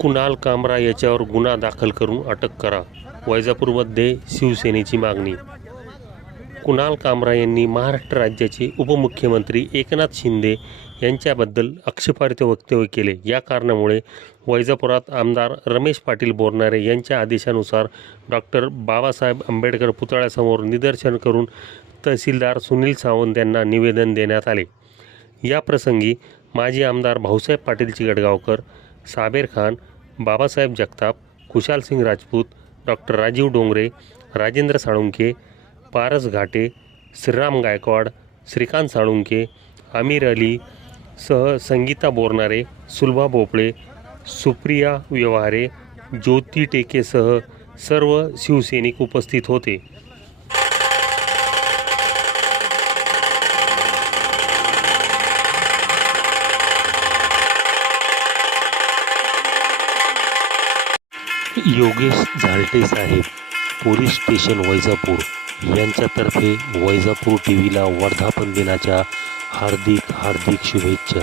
कुणाल कामरा याच्यावर गुन्हा दाखल करून अटक करा. वैजापूरमध्ये शिवसेनेची मागणी. कुणाल कामरा यांनी महाराष्ट्र राज्याचे उपमुख्यमंत्री एकनाथ शिंदे यांच्याबद्दल आक्षेपार्ह वक्तव्य केले. या कारणामुळे वैजापुरात आमदार रमेश पाटील बोरणारे यांच्या आदेशानुसार डॉक्टर बाबासाहेब आंबेडकर पुतळ्यासमोर निदर्शन करून तहसीलदार सुनील सावंत यांना निवेदन देण्यात आले. या प्रसंगी माजी आमदार भाऊसाहेब पाटील चिगडगावकर साबेर खान बाबासाहेब जगताप कुशालसिंग राजपूत डॉक्टर राजीव डोंगरे राजेंद्र साळुंके पारस घाटे श्रीराम गायकवाड श्रीकांत साळुंके आमिर अली सह संगीता बोरणारे सुलभा भोपळे सुप्रिया व्यवहारे ज्योती टेकेसह सर्व शिवसैनिक उपस्थित होते. योगेश झालटे साहेब पोलीस स्टेशन वैजापूर. यांच्यातर्फे वैजापूर टी व्हीला वर्धापन दिनाच्या हार्दिक हार्दिक शुभेच्छा.